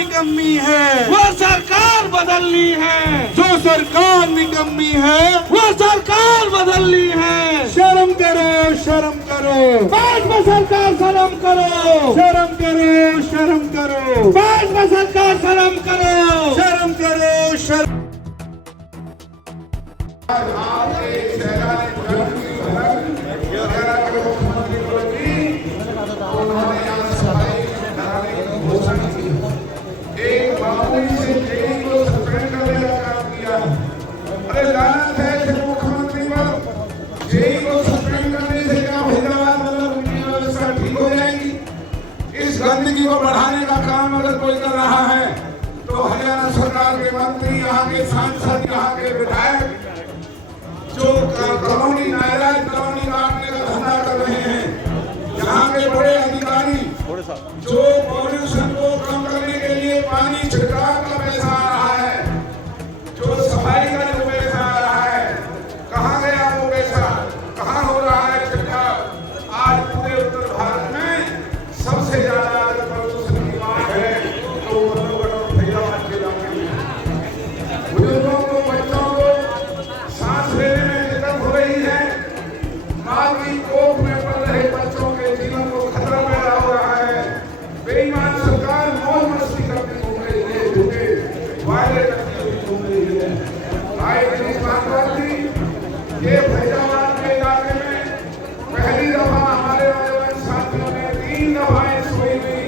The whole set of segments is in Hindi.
निकम्मी है वो सरकार बदलनी है। जो सरकार निकम्मी है वो सरकार बदलनी है। शर्म करो शर्म करो भाजपा सरकार शर्म करो। शर्म करो शर्म करो भाजपा सरकार शर्म करो। शर्म करो शर्म एक मामूली से जेई को सस्पेंड करने का काम किया। अरे लानत है इस मुख्यमंत्री पर। जेई को सस्पेंड करने से क्या फैसलाबाद मतलब उनकी व्यवस्था ठीक हो जाएगी? इस गंदगी को बढ़ाने का काम अगर कोई कर रहा है तो हरियाणा सरकार के मंत्री, यहाँ के सांसद, यहाँ के विधायक जो कॉलोनी नाजायज कॉलोनी काटने का धंधा कर रहे हैं, यहाँ के बड़े अधिकारी जो पॉल्यूशन को कम करने के लिए पानी छिड़काव का पैसा आ रहा है, जो सफाई का जो पैसा आ रहा है, कहाँ गया वो पैसा? कहाँ हो रहा है छिड़काव? आज पूरे उत्तर भारत में सबसे ज्यादा अगर प्रदूषण की बात है तो फैजाबाद जिला में बुजुर्गों को, बच्चों को सांस लेने में दिक्कत हो रही है। माँ की कोख में पल रहे बच्चों के जीवन को खतरा पैदा हो रहा है। बेईमान सरकार मौज मस्ती करती घूम रही है, झूठे वायदे करती हुई घूम रही है। भाई गिरीश भागवत जी, ये फैजाबाद के इलाके में पहली दफा हमारे नौजवान साथियों ने 3 दफाएं सोई हुई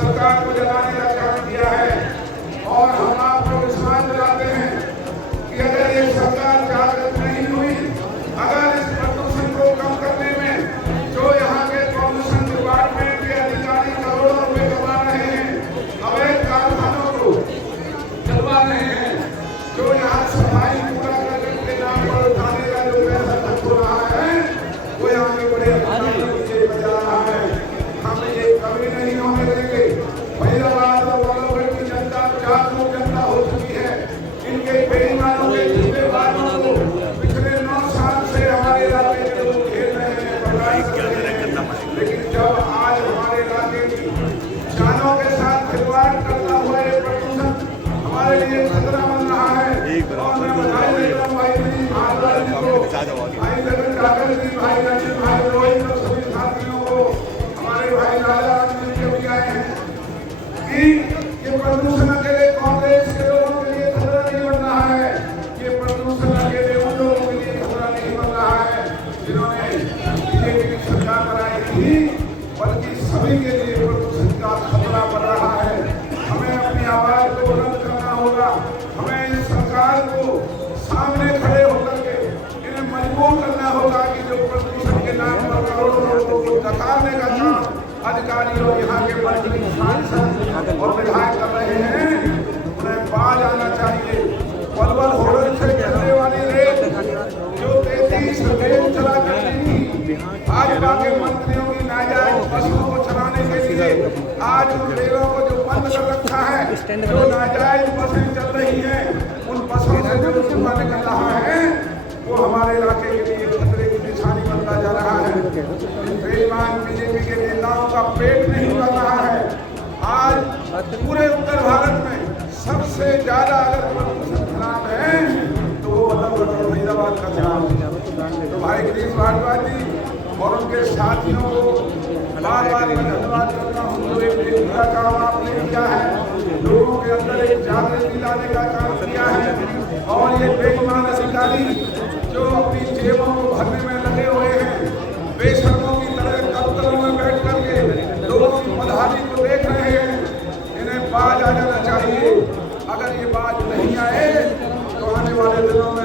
सरकार को जलाने का काम किया है। और हम आपको विश्वास दिलाते हैं कि अगर ये सरकार जागरूक नहीं हुई, अगर इस प्रदूषण को कम करने में जो यहाँ के पॉल्यूशन डिपार्टमेंट के अधिकारी करोड़ों रुपए कमा रहे हैं, अवैध कारखानों को चलवा रहे हैं, जो यहाँ सफाई पूरा करने के नाम पर उठाने का जो पैसा खर्च हो रहा है, वो यहाँ के बड़े अधिकारियों को ये बचा रहा है। हम ये कभी नहीं होने देंगे। फैजाबाद और वालोगढ़ की जनता जागरूक जनता हो चुकी है। इनके बेईमानों के जिम्मेदारों को पिछले 9 साल से हमारे इलाके के लोग घेर रहे हैं, बर्दाश्त कर रहे हैं। लेकिन जब आज हमारे इलाके की जानों के साथ खिलवाड़ करता हुआ ये प्रदूषण हमारे लिए खतरा बन रहा है, और मैं बधाई देता हूं भाई गिरीश भारद्वाज जी को, भाई जगन ठाकर जी, भाई रंजित, भाई रोहित और सभी साथियों को, हमारे भाई लाला जी के भी आए हैं कि ये प्रदूषण अकेले कांग्रेस के लोगों के लिए खतरा नहीं बन रहा है। ये प्रदूषण अकेले उन लोगों के लिए खतरा नहीं बन रहा है जिन्होंने बीजेपी की सरकार बनाई थी, बल्कि सभी के लिए प्रदूषण का खतरा बढ़ रहा है। हमें अपनी आवाज को बुलंद करना होगा। हमें इस सरकार को सामने खड़े होकर के इन्हें मजबूर करना होगा कि जो प्रदूषण के नाम पर करोड़ों लोगों को धकाने का काम अधिकारी और यहाँ के मंत्री, सांसद और विधायक कर रहे हैं, उन्हें बाज आना चाहिए। पलवल होटल से चलने वाली रेल जो 33 रेल चला करती थी, भाजपा के मंत्रियों की नाजायज बसों को चलाने के लिए आज उन रेलों को जो बंद कर रखा है, जो नाजायज बसें चल रही हैं, उन बसों से जो धुआं निकल रहा है वो हमारे इलाके के लिए खतरे की निशानी बनता जा रहा है। बेईमान बीजेपी के नेताओं का पेट नहीं भर रहा है। आज पूरे उत्तर भारत में सबसे ज्यादा अगर प्रदूषण खराब है तो वो मतलब फैजाबाद का चुनाव। तो भाई गिरीश भारद्वाज जी और उनके साथियों को बार बार मैं धन्यवाद करता हूँ। जो एक बेहूदा काम आपने किया है, लोगों के अंदर एक जागृति लाने का काम किया है। और ये बेईमान अधिकारी जो अपनी जेबों को भरने में लगे हुए हैं, बेशर्मों की तरह दफ्तरों में बैठ करके लोगों की बदहाली को देख रहे हैं, इन्हें बाज आ जाना चाहिए। अगर ये बाज नहीं आए तो आने वाले दिनों में